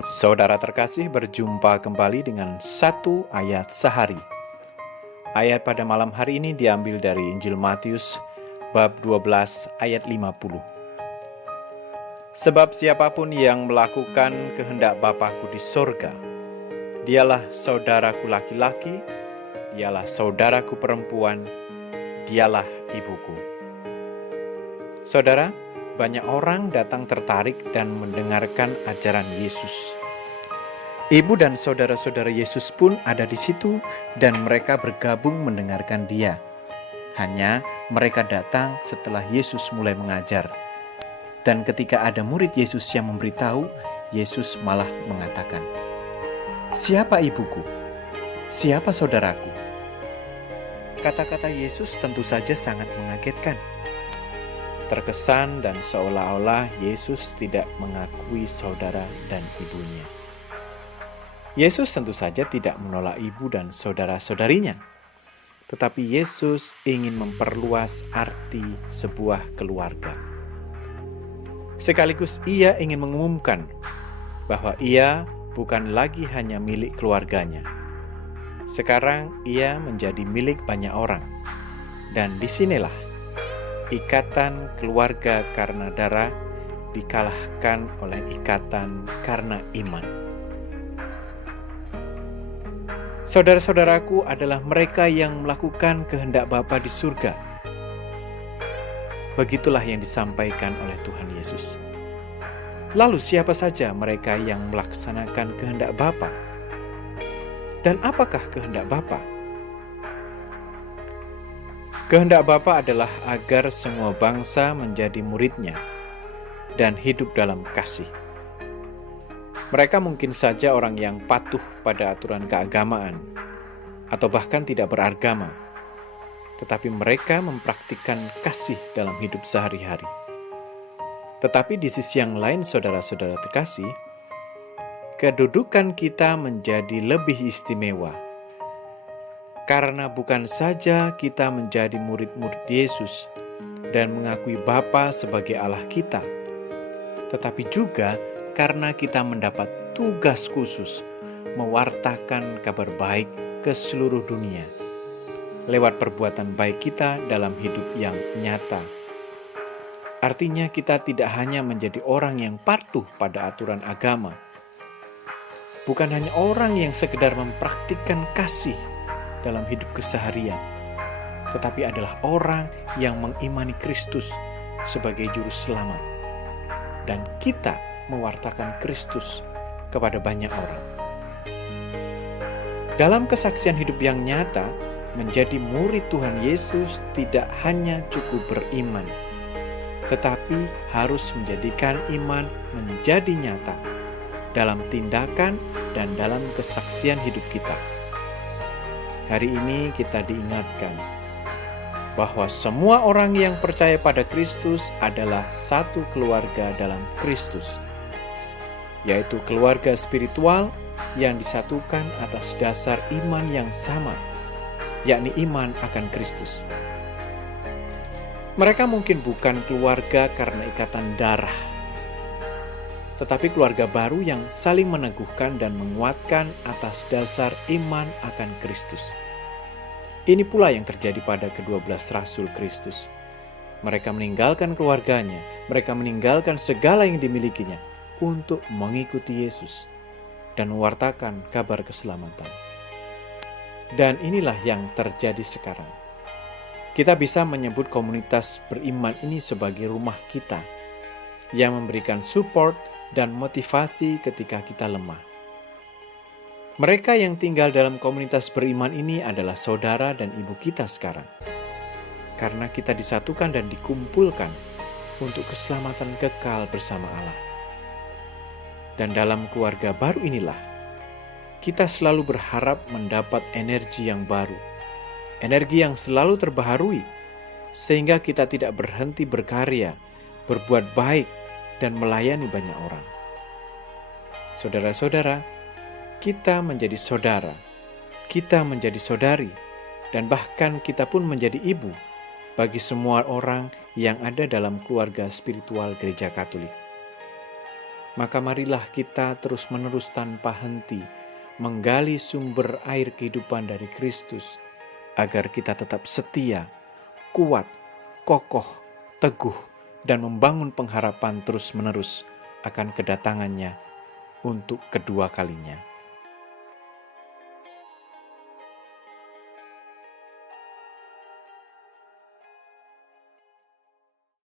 Saudara terkasih, berjumpa kembali dengan satu ayat sehari. Ayat pada malam hari ini diambil dari Injil Matius bab 12 ayat 50. Sebab siapapun yang melakukan kehendak Bapa-Ku di sorga, dialah saudaraku laki-laki, dialah saudaraku perempuan, dialah ibuku. Saudara, banyak orang datang tertarik dan mendengarkan ajaran Yesus. Ibu dan saudara-saudara Yesus pun ada di situ dan mereka bergabung mendengarkan Dia. Hanya mereka datang setelah Yesus mulai mengajar. Dan ketika ada murid Yesus yang memberitahu, Yesus malah mengatakan, "Siapa ibuku? Siapa saudaraku?" Kata-kata Yesus tentu saja sangat mengagetkan. Terkesan dan seolah-olah Yesus tidak mengakui saudara dan ibunya. Yesus tentu saja tidak menolak ibu dan saudara-saudarinya. Tetapi Yesus ingin memperluas arti sebuah keluarga. Sekaligus Ia ingin mengumumkan bahwa Ia bukan lagi hanya milik keluarganya. Sekarang Ia menjadi milik banyak orang. Dan disinilah ikatan keluarga karena darah dikalahkan oleh ikatan karena iman. Saudara-saudaraku adalah mereka yang melakukan kehendak Bapa di surga. Begitulah yang disampaikan oleh Tuhan Yesus. Lalu siapa saja mereka yang melaksanakan kehendak Bapa? Dan apakah kehendak Bapa? Kehendak Bapa adalah agar semua bangsa menjadi murid-Nya dan hidup dalam kasih. Mereka mungkin saja orang yang patuh pada aturan keagamaan atau bahkan tidak beragama, tetapi mereka mempraktikkan kasih dalam hidup sehari-hari. Tetapi di sisi yang lain, saudara-saudara terkasih, kedudukan kita menjadi lebih istimewa. Karena bukan saja kita menjadi murid-murid Yesus dan mengakui Bapa sebagai Allah kita, tetapi juga karena kita mendapat tugas khusus mewartakan kabar baik ke seluruh dunia lewat perbuatan baik kita dalam hidup yang nyata. Artinya kita tidak hanya menjadi orang yang patuh pada aturan agama, bukan hanya orang yang sekedar mempraktikkan kasih dalam hidup keseharian, tetapi adalah orang yang mengimani Kristus sebagai juru selamat. Dan kita mewartakan Kristus kepada banyak orang. Dalam kesaksian hidup yang nyata, menjadi murid Tuhan Yesus tidak hanya cukup beriman, tetapi harus menjadikan iman menjadi nyata dalam tindakan dan dalam kesaksian hidup kita. Hari ini kita diingatkan bahwa semua orang yang percaya pada Kristus adalah satu keluarga dalam Kristus, yaitu keluarga spiritual yang disatukan atas dasar iman yang sama, yakni iman akan Kristus. Mereka mungkin bukan keluarga karena ikatan darah, tetapi keluarga baru yang saling meneguhkan dan menguatkan atas dasar iman akan Kristus. Ini pula yang terjadi pada ke-12 Rasul Kristus. Mereka meninggalkan keluarganya, mereka meninggalkan segala yang dimilikinya untuk mengikuti Yesus dan mewartakan kabar keselamatan. Dan inilah yang terjadi sekarang. Kita bisa menyebut komunitas beriman ini sebagai rumah kita yang memberikan support dan motivasi ketika kita lemah. Mereka yang tinggal dalam komunitas beriman ini adalah saudara dan ibu kita sekarang. Karena kita disatukan dan dikumpulkan untuk keselamatan kekal bersama Allah. Dan dalam keluarga baru inilah, kita selalu berharap mendapat energi yang baru. Energi yang selalu terbaharui, sehingga kita tidak berhenti berkarya, berbuat baik, dan melayani banyak orang. Saudara-saudara, kita menjadi saudara, kita menjadi saudari, dan bahkan kita pun menjadi ibu bagi semua orang yang ada dalam keluarga spiritual Gereja Katolik. Maka marilah kita terus-menerus tanpa henti menggali sumber air kehidupan dari Kristus, agar kita tetap setia, kuat, kokoh, teguh, dan membangun pengharapan terus-menerus akan kedatangannya untuk kedua kalinya.